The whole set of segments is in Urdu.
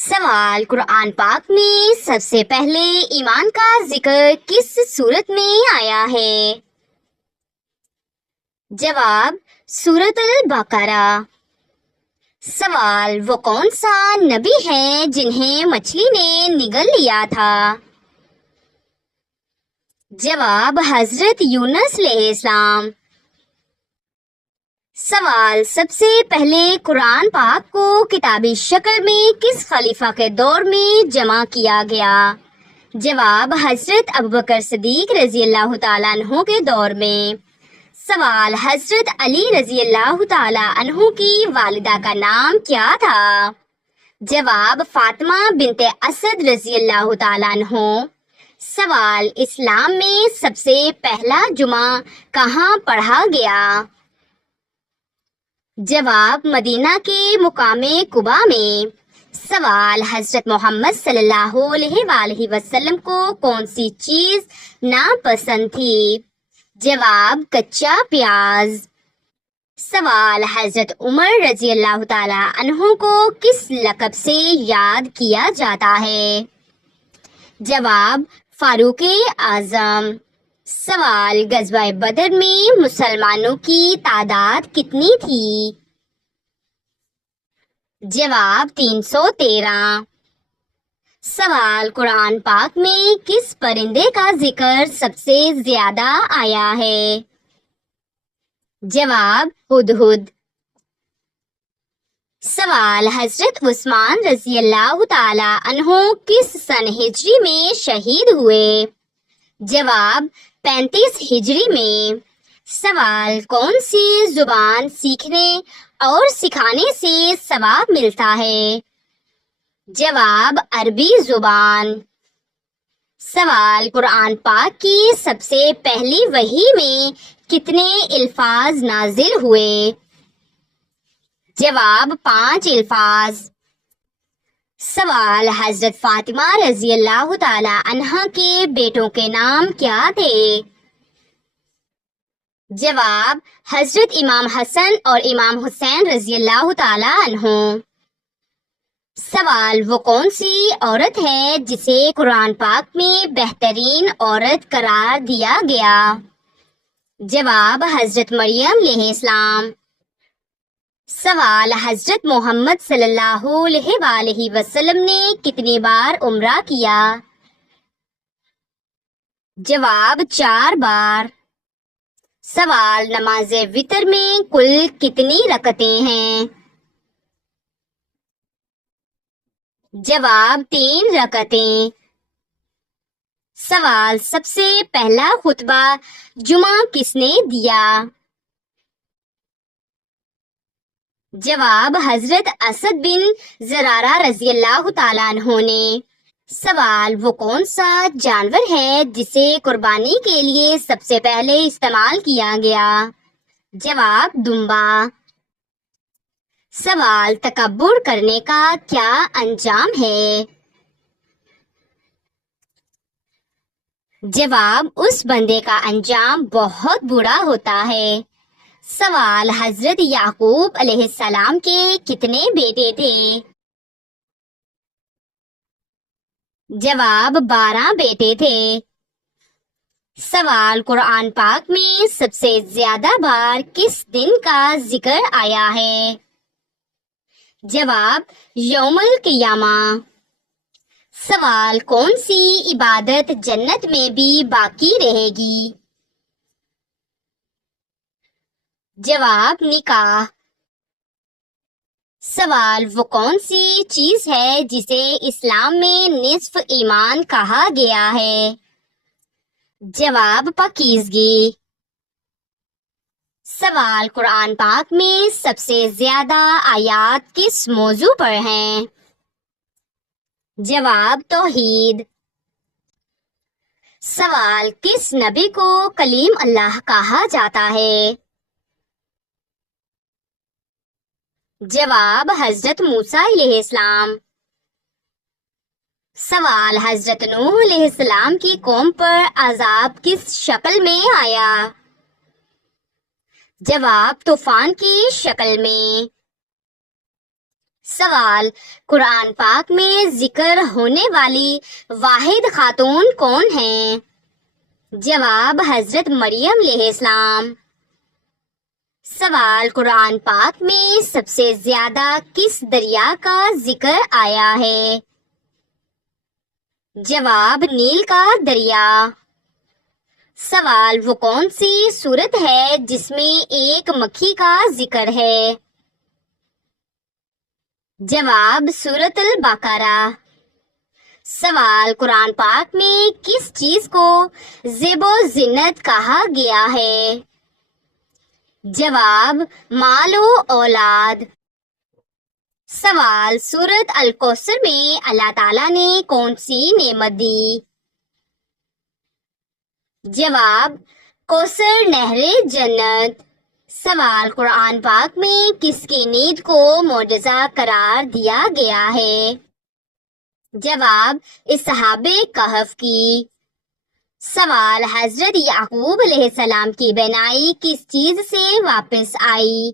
سوال: قرآن پاک میں سب سے پہلے ایمان کا ذکر کس صورت میں آیا ہے؟ جواب: سورۃ البقرہ۔ سوال: وہ کون سا نبی ہے جنہیں مچھلی نے نگل لیا تھا؟ جواب: حضرت یونس علیہ السلام۔ سوال: سب سے پہلے قرآن پاک کو کتابی شکل میں کس خلیفہ کے دور میں جمع کیا گیا؟ جواب: حضرت ابوبکر صدیق رضی اللہ تعالیٰ عنہ کے دور میں۔ سوال: حضرت علی رضی اللہ تعالیٰ عنہ کی والدہ کا نام کیا تھا؟ جواب: فاطمہ بنت اسد رضی اللہ تعالیٰ عنہ۔ سوال: اسلام میں سب سے پہلا جمعہ کہاں پڑھا گیا؟ جواب: مدینہ کے مقام قباء میں۔ سوال: حضرت محمد صلی اللہ علیہ وآلہ وسلم کو کون سی چیز ناپسند تھی؟ جواب: کچا پیاز۔ سوال: حضرت عمر رضی اللہ تعالیٰ عنہ کو کس لقب سے یاد کیا جاتا ہے؟ جواب: فاروق اعظم۔ سوال: غزوہ بدر میں مسلمانوں کی تعداد کتنی تھی؟ جواب: 313۔ سوال: قرآن پاک میں کس پرندے کا ذکر سب سے زیادہ آیا ہے؟ جواب: ہدہد۔ سوال: حضرت عثمان رضی اللہ تعالیٰ عنہ کس سن ہجری میں شہید ہوئے؟ جواب: 35 ہجری میں۔ سوال: کون سی زبان سیکھنے اور سکھانے سے ثواب ملتا ہے؟ جواب: عربی زبان۔ سوال: قرآن پاک کی سب سے پہلی وحی میں کتنے الفاظ نازل ہوئے؟ جواب: 5 الفاظ۔ سوال: حضرت فاطمہ رضی اللہ تعالیٰ عنہا کے بیٹوں کے نام کیا تھے؟ جواب: حضرت امام حسن اور امام حسین رضی اللہ تعالیٰ عنہ۔ سوال: وہ کون سی عورت ہے جسے قرآن پاک میں بہترین عورت قرار دیا گیا؟ جواب: حضرت مریم علیہ السلام۔ سوال: حضرت محمد صلی اللہ علیہ وآلہ وسلم نے کتنی بار عمرہ کیا؟ جواب: 4 بار۔ سوال: نماز وتر میں کل کتنی رکعتیں ہیں؟ جواب: 3 رکعتیں۔ سوال: سب سے پہلا خطبہ جمعہ کس نے دیا؟ جواب: حضرت اسد بن زرارہ رضی اللہ تعالیٰ عنہ نے۔ سوال: وہ کون سا جانور ہے جسے قربانی کے لیے سب سے پہلے استعمال کیا گیا؟ جواب: دمبا۔ سوال: تکبر کرنے کا کیا انجام ہے؟ جواب: اس بندے کا انجام بہت برا ہوتا ہے۔ سوال: حضرت یعقوب علیہ السلام کے کتنے بیٹے تھے؟ جواب: 12 بیٹے تھے۔ سوال: قرآن پاک میں سب سے زیادہ بار کس دن کا ذکر آیا ہے؟ جواب: یوم القیامہ۔ سوال: کون سی عبادت جنت میں بھی باقی رہے گی؟ جواب: نکاح۔ سوال: وہ کون سی چیز ہے جسے اسلام میں نصف ایمان کہا گیا ہے؟ جواب: پاکیزگی۔ سوال: قرآن پاک میں سب سے زیادہ آیات کس موضوع پر ہیں؟ جواب: توحید۔ سوال: کس نبی کو کلیم اللہ کہا جاتا ہے؟ جواب: حضرت موسیٰ علیہ السلام۔ سوال: حضرت نوح علیہ السلام کی قوم پر عذاب کس شکل میں آیا؟ جواب: طوفان کی شکل میں۔ سوال، قرآن پاک میں ذکر ہونے والی واحد خاتون کون ہیں؟ جواب، حضرت مریم علیہ السلام۔ سوال، قرآن پاک میں سب سے زیادہ کس دریا کا ذکر آیا ہے؟ جواب، نیل کا دریا۔ سوال، وہ کون سی سورت ہے جس میں ایک مکھی کا ذکر ہے؟ جواب، سورۃ البقرہ۔ سوال، قرآن پاک میں کس چیز کو زیب و زینت کہا گیا ہے؟ جواب، مال و اولاد۔ سوال، سورۃ الکوثر میں اللہ تعالیٰ نے کون سی نعمت دی؟ جواب، کوثر نہر جنت۔ سوال، قرآن پاک میں کس کی نیند کو معجزہ قرار دیا گیا ہے؟ جواب، اصحاب کہف کی۔ سوال، حضرت یعقوب علیہ السلام کی بینائی کس چیز سے واپس آئی؟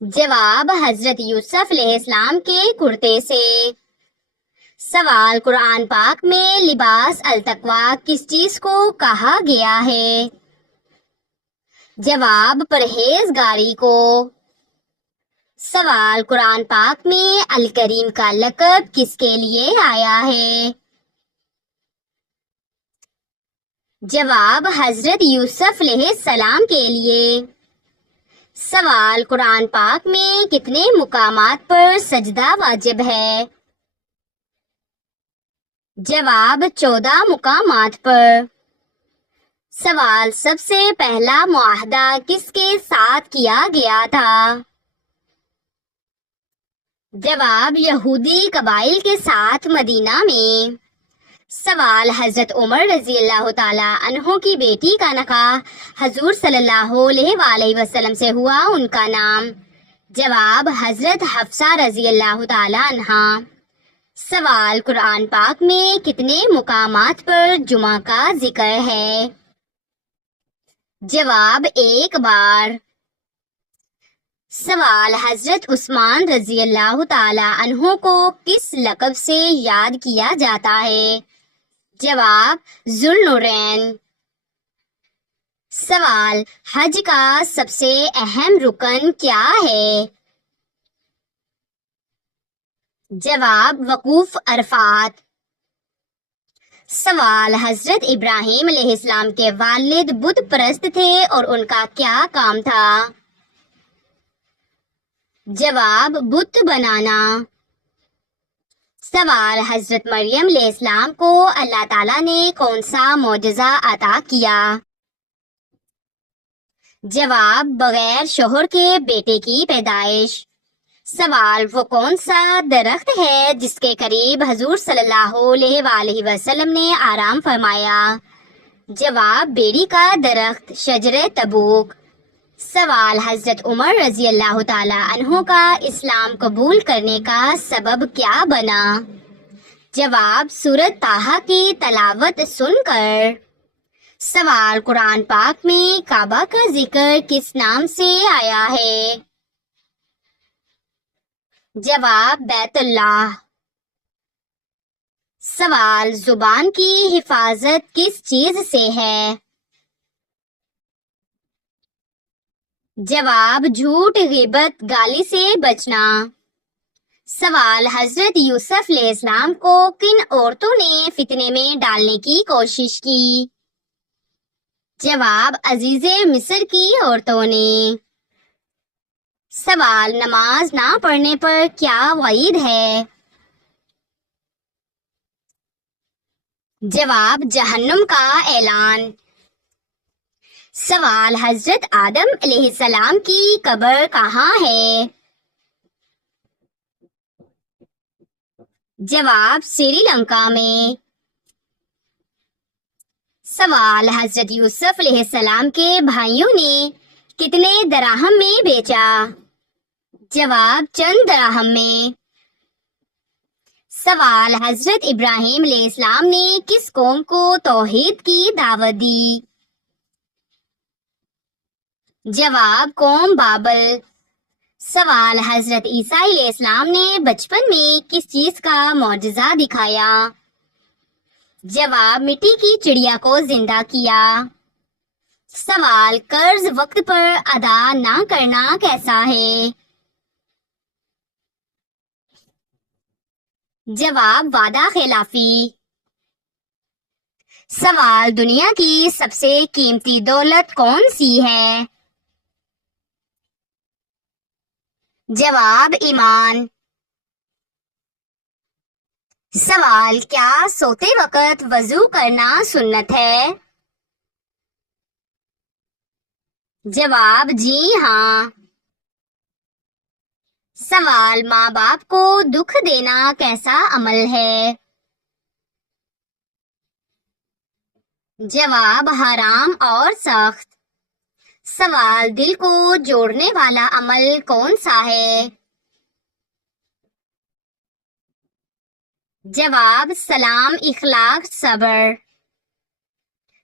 جواب، حضرت یوسف علیہ السلام کے کرتے سے۔ سوال، قرآن پاک میں لباس التقویٰ کس چیز کو کہا گیا ہے؟ جواب، پرہیزگاری کو۔ سوال، قرآن پاک میں الکریم کا لقب کس کے لیے آیا ہے؟ جواب، حضرت یوسف علیہ السلام کے لیے۔ سوال، قرآن پاک میں کتنے مقامات پر سجدہ واجب ہے؟ جواب، 14 مقامات پر۔ سوال، سب سے پہلا معاہدہ کس کے ساتھ کیا گیا تھا؟ جواب، یہودی قبائل کے ساتھ مدینہ میں۔ سوال، حضرت عمر رضی اللہ تعالیٰ عنہ کی بیٹی کا نکاح حضور صلی اللہ علیہ وآلہ وسلم سے ہوا، ان کا نام؟ جواب، حضرت حفصہ رضی اللہ تعالیٰ عنہا۔ سوال، قرآن پاک میں کتنے مقامات پر جمعہ کا ذکر ہے؟ جواب، 1 بار۔ سوال، حضرت عثمان رضی اللہ تعالی عنہ کو کس لقب سے یاد کیا جاتا ہے؟ جواب، ذوالنورین۔ سوال، حج کا سب سے اہم رکن کیا ہے؟ جواب، وقوف عرفات۔ سوال، حضرت ابراہیم علیہ السلام کے والد بت پرست تھے اور ان کا کیا کام تھا؟ جواب، بت بنانا۔ سوال، حضرت مریم علیہ السلام کو اللہ تعالیٰ نے کون سا معجزہ عطا کیا؟ جواب، بغیر شوہر کے بیٹے کی پیدائش۔ سوال، وہ کون سا درخت ہے جس کے قریب حضور صلی اللہ علیہ وآلہ وسلم نے آرام فرمایا؟ جواب، بیری کا درخت، شجر تبوک۔ سوال، حضرت عمر رضی اللہ تعالی عنہ کا اسلام قبول کرنے کا سبب کیا بنا؟ جواب، سورۃ طٰہٰ کی تلاوت سن کر۔ سوال، قرآن پاک میں کعبہ کا ذکر کس نام سے آیا ہے؟ جواب، بیت اللہ۔ سوال، زبان کی حفاظت کس چیز سے ہے؟ جواب، جھوٹ، غیبت، گالی سے بچنا۔ سوال، حضرت یوسف علیہ السلام کو کن عورتوں نے فتنے میں ڈالنے کی کوشش کی؟ جواب، عزیز مصر کی عورتوں نے۔ سوال، نماز نہ پڑھنے پر کیا وعید ہے؟ جواب، جہنم کا اعلان۔ سوال، حضرت آدم علیہ السلام کی قبر کہاں ہے؟ جواب، سری لنکا میں۔ سوال، حضرت یوسف علیہ السلام کے بھائیوں نے کتنے دراہم میں بیچا؟ جواب، چند دراہم میں۔ سوال، حضرت ابراہیم علیہ السلام نے کس قوم کو توحید کی دعوت دی؟ جواب، قوم بابل۔ سوال، حضرت عیسیٰ علیہ السلام نے بچپن میں کس چیز کا معجزہ دکھایا؟ جواب، مٹی کی چڑیا کو زندہ کیا۔ سوال، قرض وقت پر ادا نہ کرنا کیسا ہے؟ جواب، وعدہ خلافی۔ سوال، دنیا کی سب سے قیمتی دولت کون سی ہے؟ جواب، ایمان۔ سوال، کیا سوتے وقت وضو کرنا سنت ہے؟ جواب، جی ہاں۔ سوال، ماں باپ کو دکھ دینا کیسا عمل ہے؟ جواب، حرام اور سخت۔ سوال، دل کو جوڑنے والا عمل کون سا ہے؟ جواب، سلام، اخلاق، صبر۔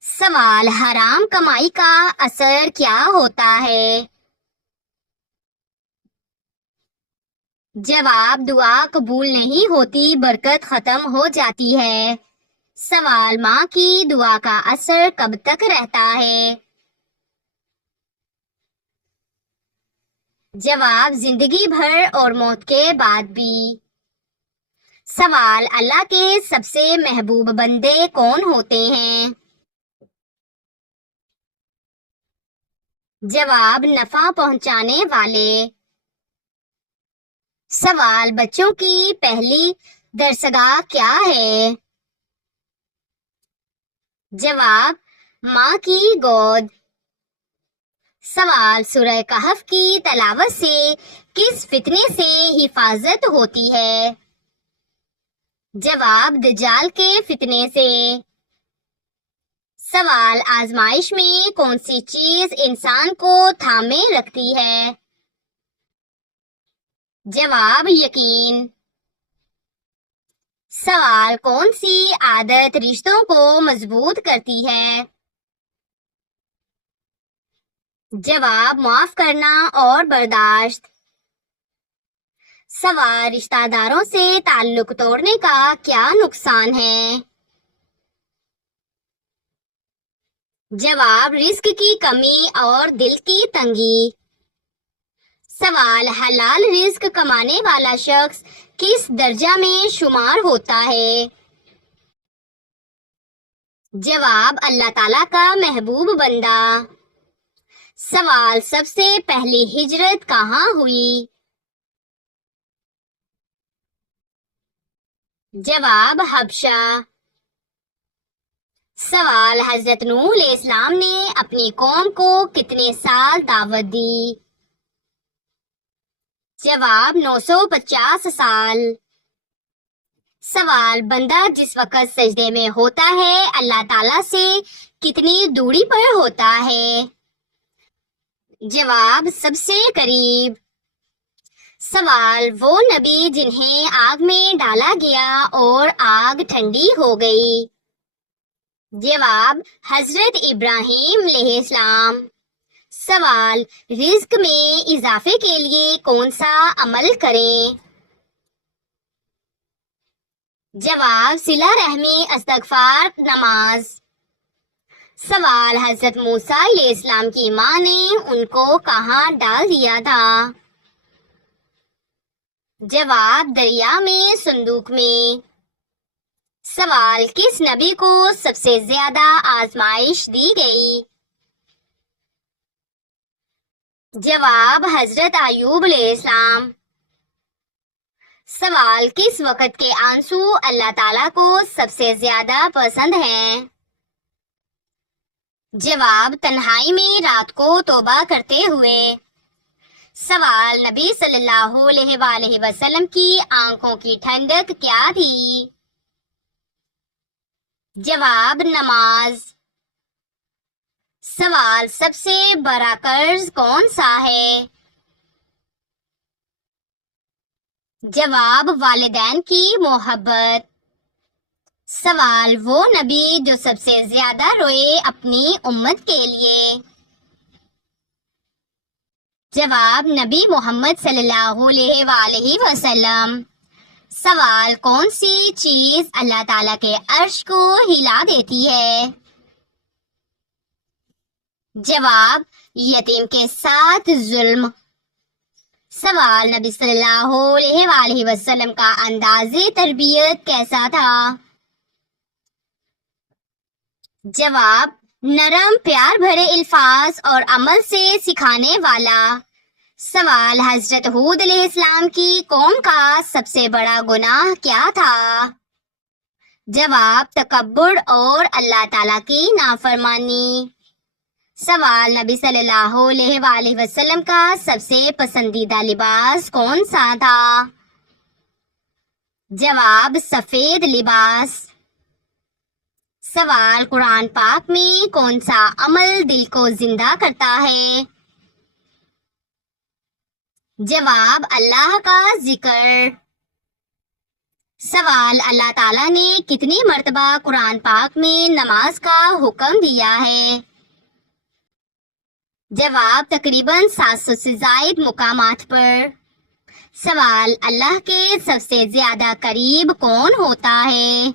سوال، حرام کمائی کا اثر کیا ہوتا ہے؟ جواب، دعا قبول نہیں ہوتی، برکت ختم ہو جاتی ہے۔ سوال، ماں کی دعا کا اثر کب تک رہتا ہے؟ جواب، زندگی بھر اور موت کے بعد بھی۔ سوال، اللہ کے سب سے محبوب بندے کون ہوتے ہیں؟ جواب، نفع پہنچانے والے۔ سوال، بچوں کی پہلی درسگاہ کیا ہے؟ جواب، ماں کی گود۔ سوال، سورہ کہف کی تلاوت سے کس فتنے سے حفاظت ہوتی ہے؟ جواب، دجال کے فتنے سے۔ سوال، آزمائش میں کون سی چیز انسان کو تھامے رکھتی ہے؟ جواب، یقین۔ سوال، کون سی عادت رشتوں کو مضبوط کرتی ہے؟ جواب، معاف کرنا اور برداشت۔ سوال، رشتہ داروں سے تعلق توڑنے کا کیا نقصان ہے؟ جواب، رزق کی کمی اور دل کی تنگی۔ سوال، حلال رزق کمانے والا شخص کس درجہ میں شمار ہوتا ہے؟ جواب، اللہ تعالیٰ کا محبوب بندہ۔ سوال، سب سے پہلی ہجرت کہاں ہوئی؟ جواب، حبشہ۔ سوال، حضرت نوح علیہ السلام نے اپنی قوم کو کتنے سال دعوت دی؟ جواب، 950 سال۔ سوال، بندہ جس وقت سجدے میں ہوتا ہے اللہ تعالیٰ سے کتنی دوری پر ہوتا ہے؟ جواب، سب سے قریب۔ سوال، وہ نبی جنہیں آگ میں ڈالا گیا اور آگ ٹھنڈی ہو گئی؟ جواب، حضرت ابراہیم علیہ السلام۔ سوال، رزق میں اضافے کے لیے کون سا عمل کریں؟ جواب، صلہ رحمی، استغفار، نماز۔ سوال، حضرت موسیٰ علیہ السلام کی ماں نے ان کو کہاں ڈال دیا تھا؟ جواب، دریا میں، صندوق میں۔ سوال، کس نبی کو سب سے زیادہ آزمائش دی گئی؟ جواب، حضرت ایوب علیہ السلام۔ سوال، کس وقت کے آنسو اللہ تعالیٰ کو سب سے زیادہ پسند ہیں؟ جواب، تنہائی میں رات کو توبہ کرتے ہوئے۔ سوال، نبی صلی اللہ علیہ وآلہ وسلم کی آنکھوں کی ٹھنڈک کیا تھی؟ جواب، نماز۔ سوال، سب سے بڑا قرض کون سا ہے؟ جواب، والدین کی محبت۔ سوال، وہ نبی جو سب سے زیادہ روئے اپنی امت کے لیے؟ جواب نبی محمد صلی اللہ علیہ وآلہ وسلم۔ سوال کون سی چیز اللہ تعالیٰ کے عرش کو ہلا دیتی ہے؟ جواب یتیم کے ساتھ ظلم۔ سوال نبی صلی اللہ علیہ وآلہ وسلم کا انداز تربیت کیسا تھا؟ جواب نرم پیار بھرے الفاظ اور عمل سے سکھانے والا۔ سوال حضرت ہود علیہ السلام کی قوم کا سب سے بڑا گناہ کیا تھا؟ جواب تکبر اور اللہ تعالیٰ کی نافرمانی۔ سوال نبی صلی اللہ علیہ وآلہ وسلم کا سب سے پسندیدہ لباس کون سا تھا؟ جواب سفید لباس۔ سوال قرآن پاک میں کون سا عمل دل کو زندہ کرتا ہے؟ جواب اللہ کا ذکر۔ سوال اللہ تعالیٰ نے کتنی مرتبہ قرآن پاک میں نماز کا حکم دیا ہے؟ جواب تقریباً 700 سے زائد مقامات پر۔ سوال اللہ کے سب سے زیادہ قریب کون ہوتا ہے؟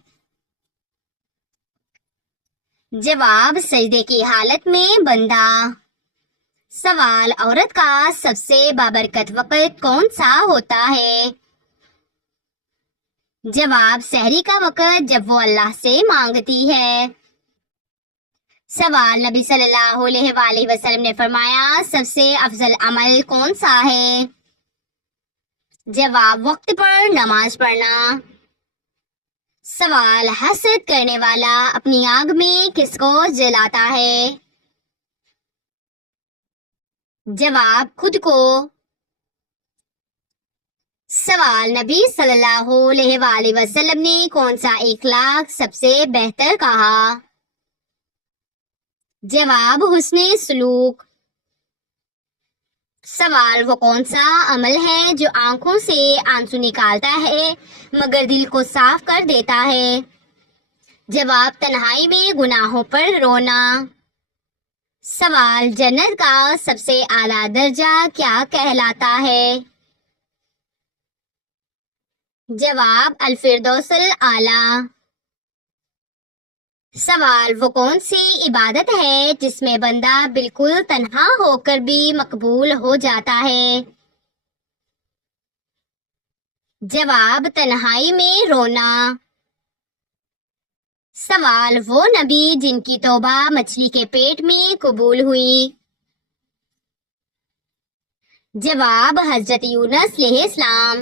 جواب سجدے کی حالت میں بندہ۔ سوال عورت کا سب سے بابرکت وقت کون سا ہوتا ہے؟ جواب سحری کا وقت جب وہ اللہ سے مانگتی ہے۔ سوال نبی صلی اللہ علیہ وآلہ وسلم نے فرمایا سب سے افضل عمل کون سا ہے؟ جواب وقت پر نماز پڑھنا۔ سوال حسد کرنے والا اپنی آگ میں کس کو جلاتا ہے؟ جواب خود کو۔ سوال نبی صلی اللہ علیہ وآلہ وسلم نے کون سا اخلاق سب سے بہتر کہا؟ جواب حسن سلوک۔ سوال وہ کون سا عمل ہے جو آنکھوں سے آنسو نکالتا ہے مگر دل کو صاف کر دیتا ہے؟ جواب تنہائی میں گناہوں پر رونا۔ سوال جنت کا سب سے اعلیٰ درجہ کیا کہلاتا ہے؟ جواب الفردوس الاعلیٰ۔ سوال وہ کون سی عبادت ہے جس میں بندہ بالکل تنہا ہو کر بھی مقبول ہو جاتا ہے؟ جواب تنہائی میں رونا۔ سوال وہ نبی جن کی توبہ مچھلی کے پیٹ میں قبول ہوئی؟ جواب حضرت یونس علیہ السلام۔